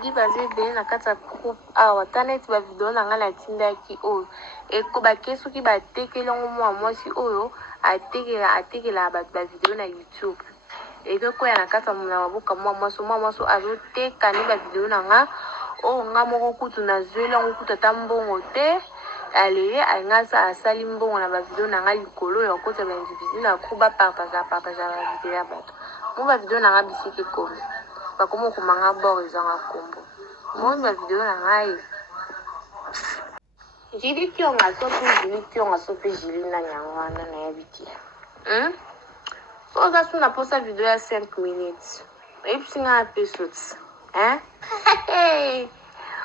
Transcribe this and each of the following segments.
dit basé bien na kata groupe awa tanet ba vidéo na nga na tindaki oyo ekobake soki batekelongo mwa mwasi oyo atekela bato ba vidéo na YouTube ekokwea na kata na maboka mwa mwasi azoteka ni ba vidéo na nga oyo nga moko kutu nazweli yango kutu ata mbongo te aleye alingasa asali mbongo na ba vidéo na nga likolo ya kota ba individu na groupe bapartage ba vidéo ya bato mo ba vidéo na nga bisiki komi bakomo komanga bord ezanga kombo mo ba vidéo na ngai jili kionga sope jili na nyango wana na ya biti so oza suna posa vidéo ya 5 minutes oyebisinga na pesoti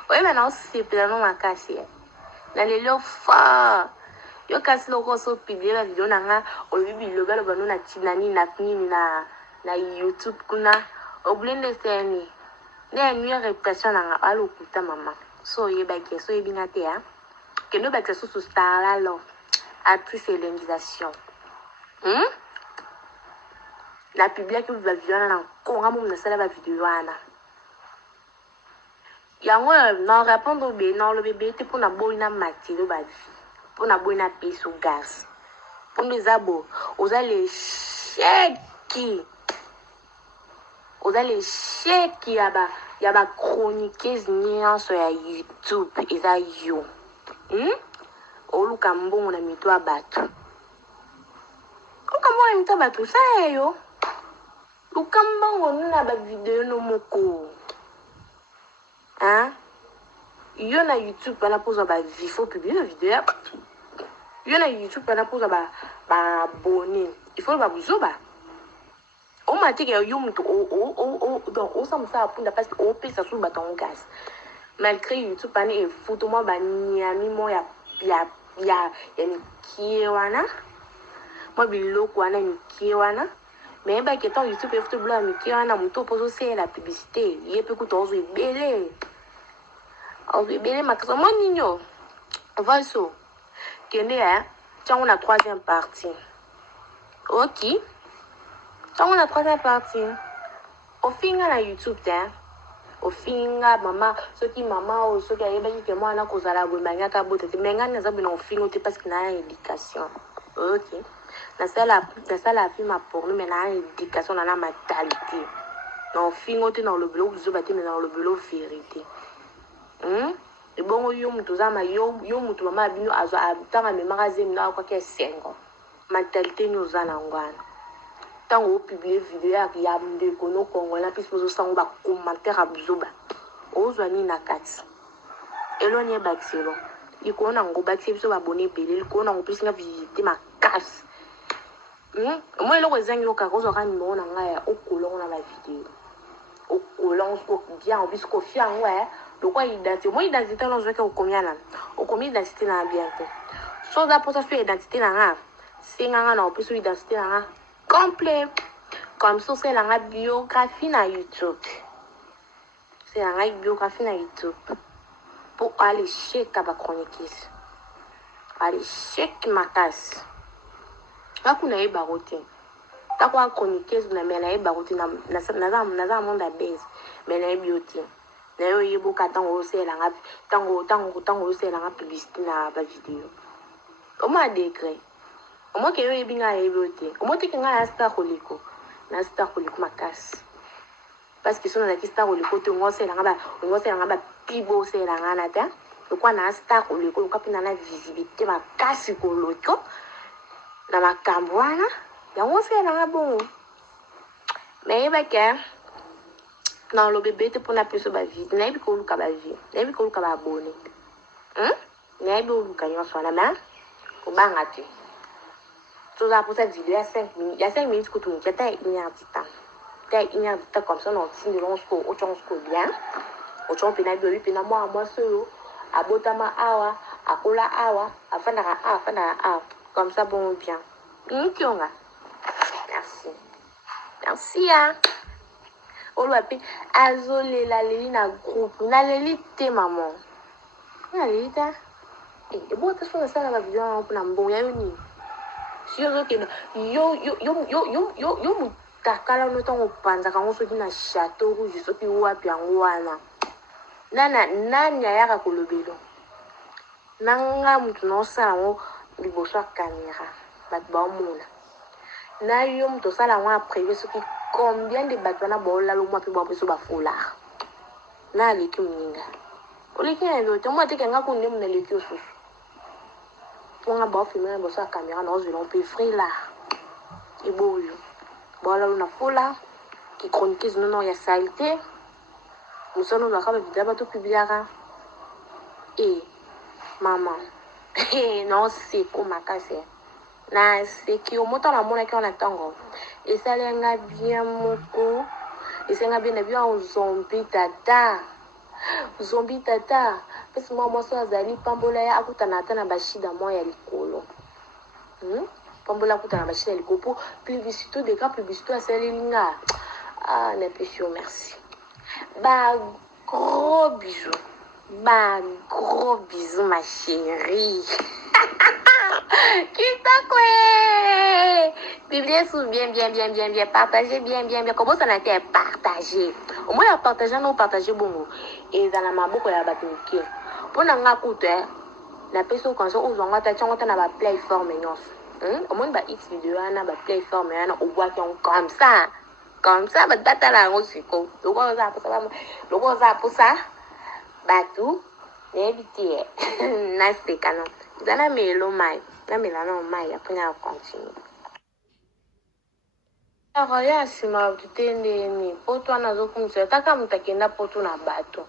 oyeba na osepela no makasi na lelo fa yo kasi loko so publie ba vidéo na nga olobi bilobaloba no na tinani na nini na YouTube kuna obulende seni ne nuire réputation na nga alokuta mama so oyebaki so oyebinga te kendo bakisa susu star la lo actrice et l'inglisation la publique ba vidéo na konga mo na sala ba vidéo wana yango na répondre be na le bébé te pour na boina matilo ba vie pour na boina peso gas pour les abo oza les chèques ya ba chroniqueuse nyonso ya YouTube eza yo oluka mbongo na mito ya bato sa yo luka mbongo na ba video no moko yo na YouTube bana poza ba vifo publier video ya bato yo na YouTube bana poza ba abonné il faut ba buzoba o matike yo mutu donc o samusa apunda parce que o pesa sur baton gas malgré YouTube bana e photo mo ba nyami mo ya mikiwana mo biloko wana mikiwana mais ba ke ton YouTube e photo bla mikiwana mutu pozo c'est la publicité yepe ku tozo ebele makaso mo ninyo voice kende tango na troisième partie OK tango na troisième partie ofinga na YouTube te ofinga mama soki mama o soki ayebaki ke mwana kozala bwemanga ka bote te menga na zabu na ofinga te parce que na éducation OK na sala film pour nous mais na éducation na mentalité na ofinga te na le blog zo bate mais na le blog vérité et bon yo mutu zama yo mutu mama bino azo abitanga me magazine na kwa ke sengo mentalité ni ozana ngwana tango publier vidéo ya ndeko no kongo na pisi pozo sango ba commentaire abuzoba ozwa ni na kati elonye bakselo ikona ngo bakse biso ba abonné belé ikona ngo plus nga visiter ma casse moi le rezangi okakozo ka numéro na ngaya okolongo na ba vidéo okolongo ko bien en plus ko fian ouais donc identité moi identité non zoke okomia na okomi identité na bien te so za posa sur identité na nga singa na opiso identité na nga complet comme ça c'est la biographie na YouTube c'est la biographie na YouTube pour aller checker ba chroniqueuse aller checker ma casse akuna e barote takwa chroniqueuse na mena e barote na monde base mena e beauty na yo yibuka tango c'est la tango c'est la publicité na ba vidéo au moins décret au moins que yo yebinga e beauty au moins que nga ya star koliko na star koliko makasi parce que sona ki star koliko te ngo c'est la ba pibo c'est la ngana ta kwa na star koliko ka pina na visibilité makasi koliko na makambo wana yango c'est la bon mais ba ke non le bébé te pour na peso ba vie na bi ko luka ba vie na bi ko luka ba abonné na bi ko luka nyonso na ma ko banga te so za pour cette vidéo ya 5 minutes il y a 5 minutes que tu m'as ta une heure de temps comme ça non si nous on se bien on chompe na bi pe na moi so abotama awa akola awa afana comme ça bon bien kionga merci oloape azolela leli na groupe na leli te maman na leli ta ebo ta so na sala ba video na mbongo ya yoni si yo ke yo mutakala no tango panza kango so kina château rouge so ki wapi yango wana nani ayaka kolobelo nanga mutu nosala ngo liboso ya caméra bato baomona na yo mutu osala ngo aprivé soki combien de bato wana baolala omwa mpe bapeso bafolar na aleki moninga oleki na elo te mwa tekanga kunde mona eleki osusu mponga baofilme na liboso ya caméra na ozwela mpe vrai la eboyo baolala na folar ki chroniqueuse nono ya salité musano laka bavidea bato publiaka mama na seko makasi na seki omoto na mona ki ona tango esalenga bien moko esenga bien na bien zombi tata pesi mwasi azali pambola ya akutana ata na bashida mwa ya likolo pambola akutana na bashida ya likolo po publicité de cas publicité asalelinga napesi yo merci gros bisous ma chérie. Kitoko publiez sous bien, partagez bien. Comment ça n'a été partagé? Au moins, à partager, non, partager bon. Et dans la maboko, il y a battu. Pour n'en écouter, la personne quand on voit ta chanson, on a la plateforme. Au moins, bah, X vidéo, on a la plateforme, on voit qu'on comme ça, bah, t'as la rose, le gros ça pour ça, bah, tout, n'évitez, n'a c'est canon. Zana melo mai, na melana mai après na continue. Ya sima tutende ni poto anazo kumisa taka mutakenda poto na bato.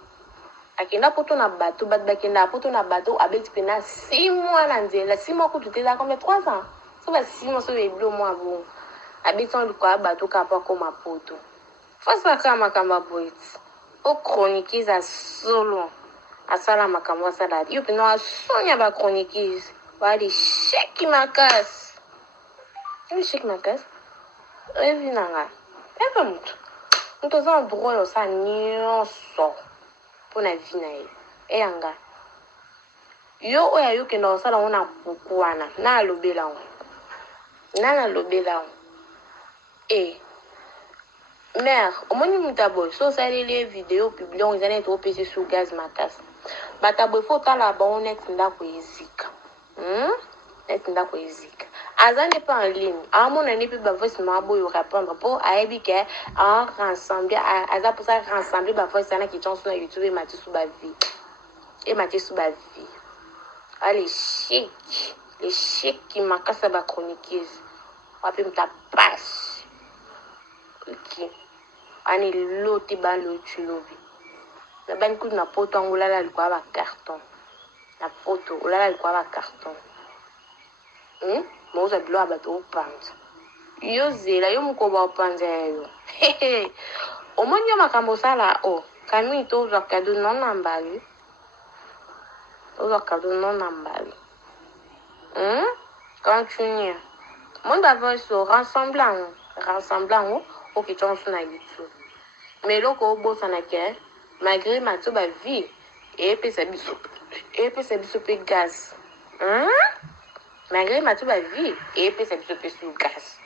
Akenda poto na bato, bat bakenda poto na bato abeti pena 6 mois na nzela, 6 mois ko tutela comme 3 ans. So ba 6 mois so eblo mo abo. Abeti on kwa bato ka pa koma poto. Fasa kama kamba boit. O chroniqueuse a solo. Asala makambo asala yo pino asonya ba chroniqueuse ba de cheki makas evi nanga eva mutu za droit yo sa nyonso pona vi na ye eyanga yo oya yo kenda osala ngo na puku wana na alobela ngo mère omoni mutu aboye so osaleli video publie ngo ezana ete opesi su gaz makasi bato aboye fo otala bango neti ndako ezika aza nde mpe en ligne aamona nde mpe bavoice ma aboyo répondre mpo ayebi ke aza mposa rassemble bavoice wana ki chanson na youtube emati su bavi les chic makasi ya bachroniqueuse wape mutu apase ani lote balotu lobi na bani kutu na poto ango olala likwa ba carton na poto olala likwa ba carton moza bilo abato opanza yo zela yo mukoba opanza yo omoni yo makambo osala kami tozwa kado non na mbali continue mon voice rassemblant ok chanson na YouTube mais loko obosana ke malgré mato ba vie epesa biso pe gaz malgré mato ba vie epesa biso pe su gaz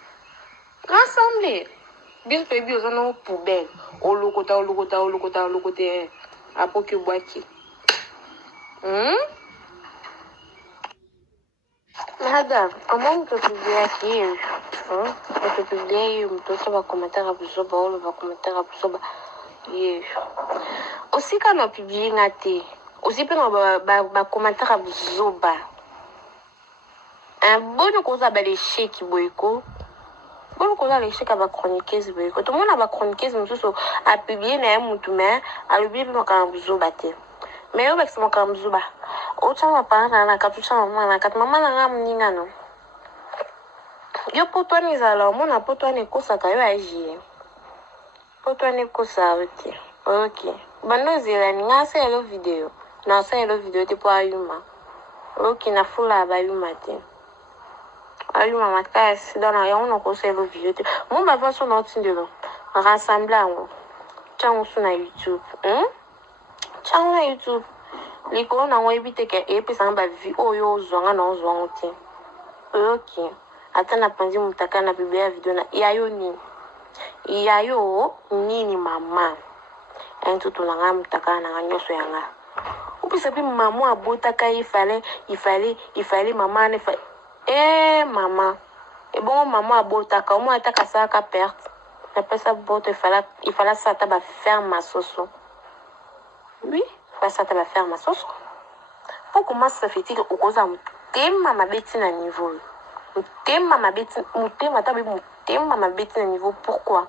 rassembler biso pe bi ozana poubelle olokote apoki bwaki Madame, comment tu peux bien qui tu peux bien tu vas commenter à buzoba ou va commenter à buzoba aussi quand on publie ngati aussi pe ba commenter à buzoba un bon cause à les chèques boyko bon cause à les chèques à chroniqueuse boyko tout le monde a chroniqueuse mususu a publier na mutu mais a publier pe ka buzoba te mais yo avec mon kamzuba ochanga pana na katucha mama kat mama na ngamuninga no yo potwani zala mona potwani kosaka yo aji potwani kosauti okay bando zela ninga sa hello video na sa hello video te po ayuma okay na fula ba yuma te ayuma makasi dona ya ona ko sa hello video te mon ba va so na tindelo rassembler ngo changu suna YouTube changu na YouTube likolo na ngo ebite ke epesa ba vi oyo ozwanga na ozwango te okay ata na panzi mutaka na biblia video na yayo nini mama un tout on a mutaka na nyoso yanga opisa pe maman abotaka il fallait maman ne fa maman et bon maman abotaka au moins ataka ça ka perte après ça bote il fallait ça ta ba faire ma soso oui ça ta ba faire ma soso pour comment ça fait-il au cause mutema mabeti na niveau mutema mabeti mutema tabe mutema mabeti na niveau pourquoi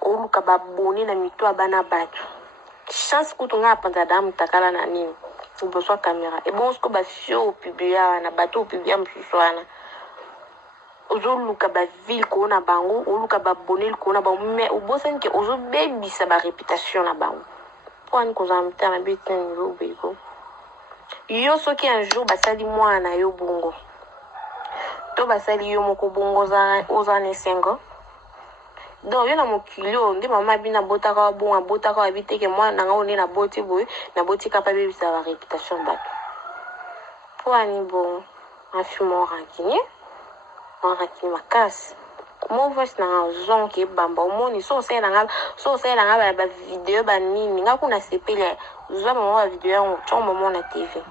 oluka baboni na mito abana batu chance kutunga apanda mutakala na nini uboswa caméra et bon sko ba fio publier na bato publier msuswana ozoluka ba ville ko na bango oluka baboni ko na bango mais obosenke ozo bebisa ba réputation na bango pour ko za mutama beti na niveau beko yo soki un jour basali mwana yo bongo to basali yo moko bongo za ozane sengo donc yo na mokilio ndi mama bina botaka bon botaka abiteke mwana nga oni na boti boy na boti capable bisa la réputation bato pour ani bon afimo rankini makas mo voice na zon ke bamba omoni so se na nga ba video ba nini nga kuna sepele zo mama ba video on chombo mo na TV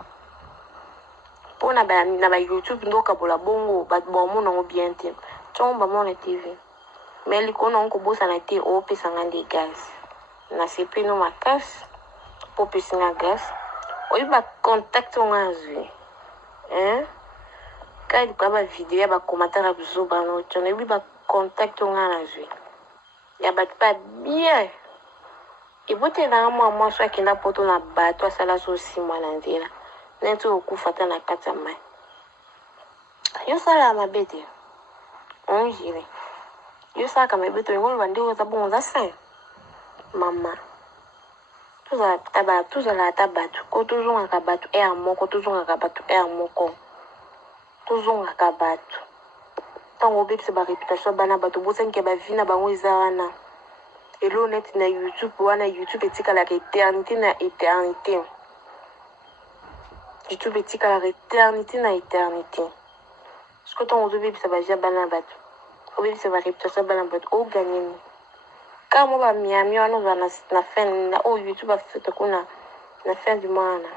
pona na ba YouTube ndoka bola bongo ba bomo na bien te chombo mo na TV mais likono on ko bosa na te o pesa ngande gas na sepele no makas po pesa na gas o iba contact on azwi quand il y a vidéo, il y a des commentaires à vous il y a contact on a vu. Il y a pas bien. Et vous êtes dans moi soit qui n'a pas ton abattoir ça là aussi moi l'andela. N'importe au coup fatal na kata mai. Yo sala ma bete. On jire. Yo sala kama bete ngolo bande o zabongo za sain. Mama. Tout ça la tabatu. Ko toujours un kabatu et un moko toujours un kabatu et un moko. Toujours un kabatu. Tant on veut que c'est ma réputation bana bato bosen ke ba vina bango izana. Et l'on est na YouTube wana YouTube etika la éternité na éternité. YouTube etika la éternité na éternité. Ce que tant on veut que ça va ja bana bato. On veut que c'est ma réputation bana bato o gagner. Quand moi ba miami wana na fin na YouTube a fait kuna na fin du mois na.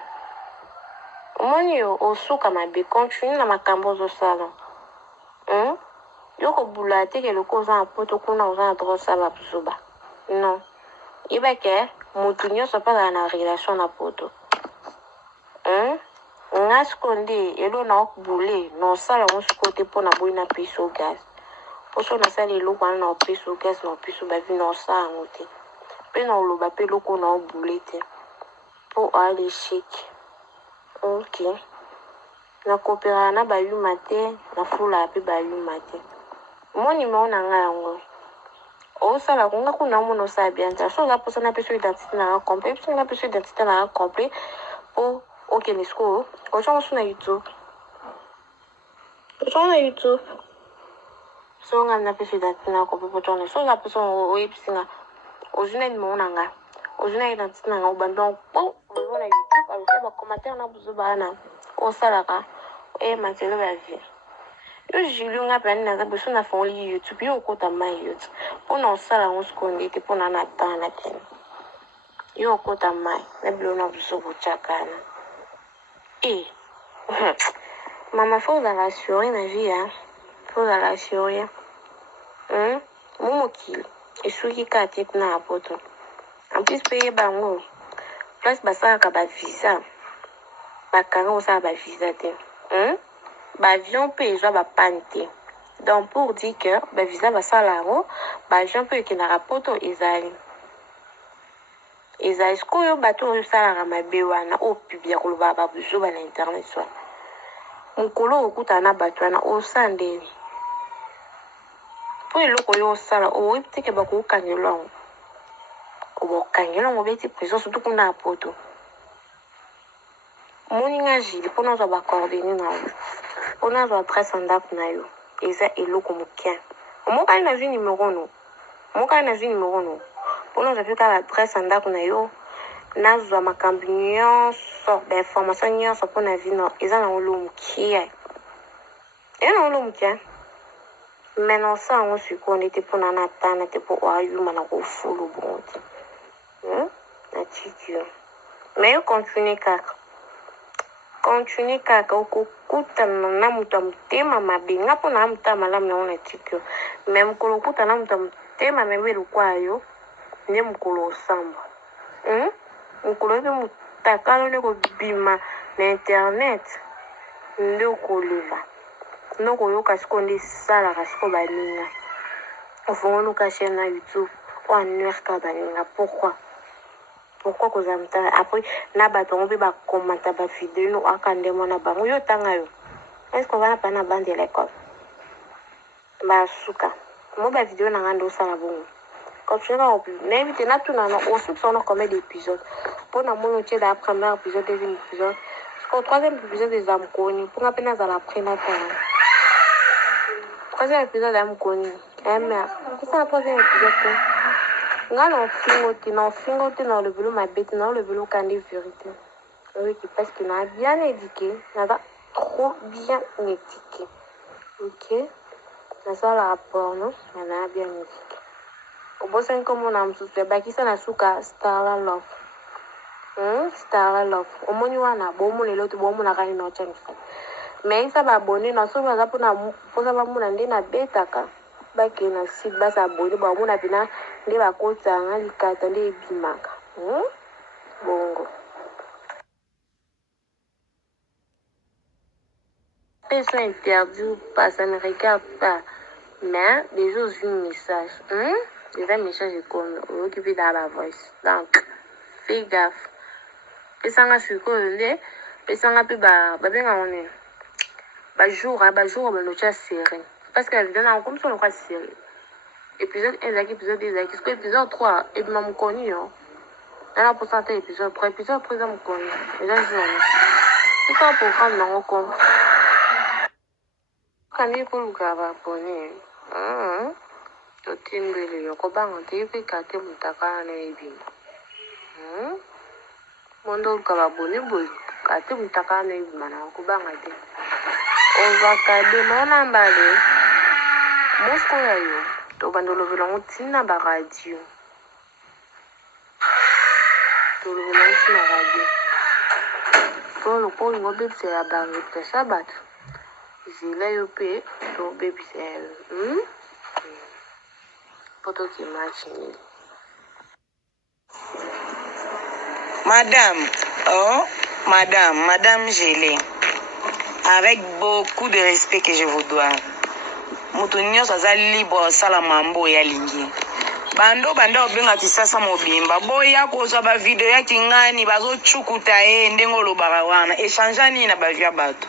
Moni o suka mabe continue na makambo zo sala. Yoko bulate ke loko za poto kuna uza droit ça va buzuba. Non. Iba ke mutu nyoso pa na relation na poto. Ngaskonde elo na okbule no sala ngoskote pona boina piso gas. Poso na sala elo kwa na piso gas na piso ba vi no sa ngote. Pe na oloba pe loko na okbulete. Po aller chic. OK. Na kopera na ba yu mate na fula pe ba yu mate. Moni maona nga yango. O sala kunga kuna mono sa bien ta so la posa na peso identité na complet, peso na peso identité na complet po OK ni sko. Ko chongo na YouTube. Ko chongo na YouTube. So nga na peso identité na complet po chongo. So la posa o episinga. O juna ni maona nga. O juna identité na nga obandon po o na YouTube alors que ba commentaire na buzo bana. O sala ka matelo ba vie. Yo jili nga pa na beso na fon li YouTube yo kota mai YouTube. Pona osala on skonde te pona na tana tena. Yo kota mai na bilo na buso buchakana. Mama faut la rassurer na vie hein. Faut la rassurer. Momo kil. Et souki ka te kuna apoto. En plus payer bango. Plus basa ka ba visa. Ba kanga osa ba visa te. Ba avion peut y ba panté. Donc pour dire que ba visa ba salaro, ba avion peut que na rapoto ezali. Ezali sko yo bato yo salara mabe wana o publier ko ba buzo ba na internet so. Mukolo okuta na bato na o sandeli. Po eloko yo sala o iptike ba ko kangelo. Ko bo kangelo mo beti prison surtout kuna poto. Moninga jili pona zo ba coordonner na yo. Pona zo adresse ndako na yo. Eza eloko mukien. Moka na vie numéro no. Pona zo fika adresse ndako na yo. Na zo makambi nyonso ba information nyonso pona vie no. Eza na olo mukien. Maintenant ça on se connaît te pona na tana te po ayuma na ko fulu bonti. na tikio. Mais yo continue kaka. Continue kaka ukukutana na mtu amutema mabe ngapo na mutama malamu na ona tikio. Mais mukolo kutana na mtu amutema mebelu kwayo ne mukolo osamba. Mukolo ebe mutakalo ne ko bima na internet nde okolela. Ndoko yoka siko nde sala kasiko baninga. Ofongono ka chaîne na YouTube ou annuaire ka baninga. Pourquoi cause amta après na batongo be ba commenter ba vidéo no akande mona bango yo tanga yo. Est-ce qu'on va pas na bande de l'école? Ba suka. Mo ba vidéo na ngando sala bongo. Quand tu vas au plus, n'invite na tout na on sait qu'on a combien d'épisodes. Pour na mon outil la premier épisode, deuxième épisode. Jusqu'au troisième épisode des Amkoni. Pour na peine à la prénatale. Troisième épisode d'Amkoni. Merde. C'est ça le troisième épisode. Nga na fingote na le vélo ma bête na le vélo candé vérité. Oui, parce qu'il n'a bien éduqué, n'a pas trop bien éduqué. Ok. Na ça la rapport non, il a bien éduqué. Au bout d'un comme on a m'soufflé, bah qui ça na souka Starla Love. Starla Love. Au moins y wana, bon mon l'autre bon mon a gagné notre chance. Mais ça va abonner, na so va pour na pour ça va mon ande na bêta ka. Bah qui na site bah ça abonner, bah mon a bina nde ba kota nga likata nde bimaka. Bongo. Personne interdit ou pas, ça ne regarde pas. Mais des gens ont un message. Des messages comme occupé dans la voice. Donc, fais gaffe. Pesanga suko nde, pesanga pe ba benga on jour ba nocha série. Parce que la vidéo na comme ça on va série. Épisode 1 épisode 2 parce que épisode 3 et puis m'a connu hein. Là pour ça épisode 3 épisode 3 m'a connu. Déjà je c'est un programme non con. Quand il faut le gaba abonné. To timbele yoko banga te kate mutaka na ebima. Mondo le gaba abonné boy kate mutaka na ebima na ko banga te. On va cader non emballé. Mosco yo. To bandolo velongo tina ba radio. To lo velongo tina radio. To lo ko ngo bebse ya ba ngete sabat. Zile yo pe to bebse. Poto ki machine. Madame Gélé, avec beaucoup de respect que je vous dois. Mutu nyonso aza libre osala mambo ya lingi bando obenga kisasa mobimba boya kozwa bavideo ya kingani bazochukuta ye ndenge olobaka wana echange nini na bavia bato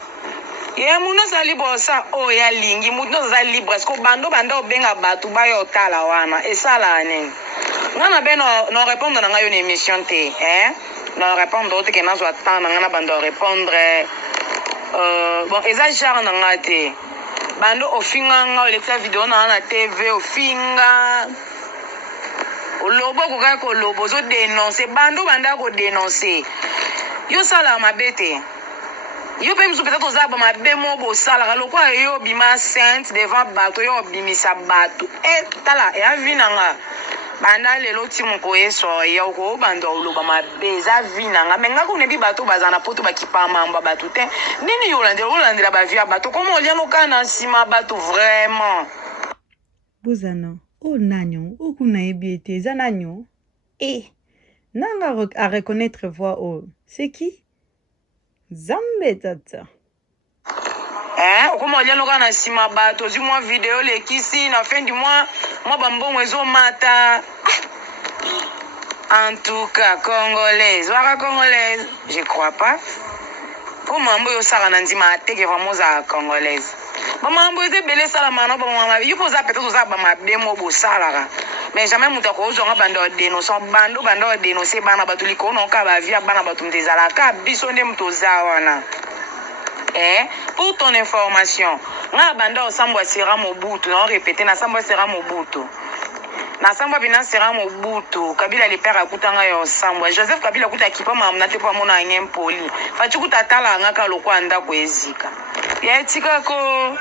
ye mutu aza libre osa oyo ya lingi mutu nyonso aza libre parceke bando obenga bato bayo otala wana esala nini nga na be no répondre na ngai yo na émission te no répondre ote ke nazwa temps na nga na bando répondre bon eza genre na nga te bando ofinga nga olekisa video na TV ofinga olobo kokaka kolobo zo dénoncer bando banda ko dénoncer yo sala mabete yo pe msu peut-être oza ba mabe mo bo sala lokwa yo bima sainte devant bato yo bimisa bato tala ya vinanga banda lelo timuko yeso yo ko bando oloba mabe za vinanga menga ko nebi bato bazana poto bakipa mamba bato te nini yo landela ba via bato comment on liano kana sima bato vraiment buzana o nanyo o kuna ebiete za nanyo nanga à reconnaître voix o c'est qui Zambe tata comment on liano kana sima bato zi moi vidéo le kisi na fin du mois moi bambongo ezo mata en tout cas congolaise je crois pas pour mambo yo sala nandima teke vraiment za congolaise ba mambo eze belé sala mana ba mama yo poza peut-être za ba mabemo bo sala mais jamais muta ko zo ngabando dénoncer bando dénoncer bana batuli ko no ka ba via bana batum tezala ka biso nde mtoza wana pour ton information nga bando sambwa sera mobutu na répéter na sambwa sera mobutu na sambwa bina sera mobutu Kabila le père akutanga yo sambwa Joseph Kabila kuta kipa mamna te pa mona ngempoli fachi kuta tala nga ka lokwa ndako ezika ya etika ko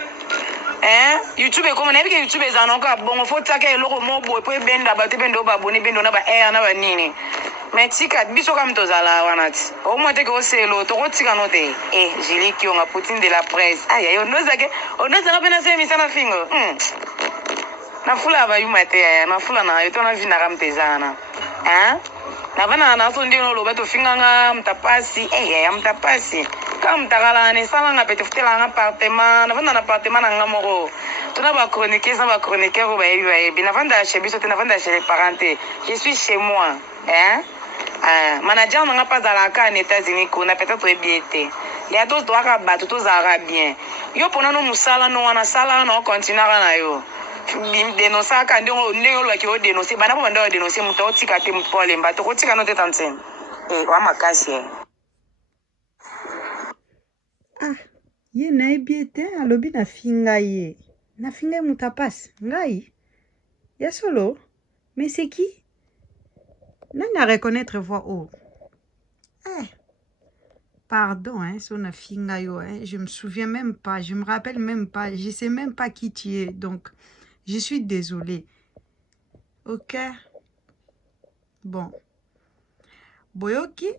YouTube comme na bike YouTube ezana ka bongo faut taka eloko mo boy po benda ba te bendo ba boni bendo na ba na ba nini Mais tika biso kam tozala wanati. Au moins te ko selo to ko tika note. Jili ki on a Poutine de la presse. Aïe onozake pena se misana fingo. Na fula ba yumate ya na fula na yo to na vina kam tezana. Na bana na so ndino lo beto finganga mtapasi. Ya mtapasi. Kam mtakala ne sala nga pete futela nga appartement. Na bana na appartement na nga moko. Tuna ba chroniquer ça ba chroniquer ba yebi na vanda chez biso te na vanda chez les parents. Je suis chez moi. Manager n'a pas à la carte aux États-Unis qu'on a peut-être bien été. Les autres doivent battre tous arabes. Yo pour nous musala no wana sala no continue na yo. Dénoncer quand on ne qui au dénoncer bana pas banda dénoncer muto tika te muto lemba to tika no te tansen. Wa makasi. Ye na ebiete alobi na finga ye. Na finga mutapasi. Ngai. Ya solo. Mais c'est qui? Nanga reconnaître voix haut. Pardon, son finga yo, je me souviens même pas, je me rappelle même pas, je sais même pas qui tu es, donc je suis désolée. Ok. Bon. Boyoki.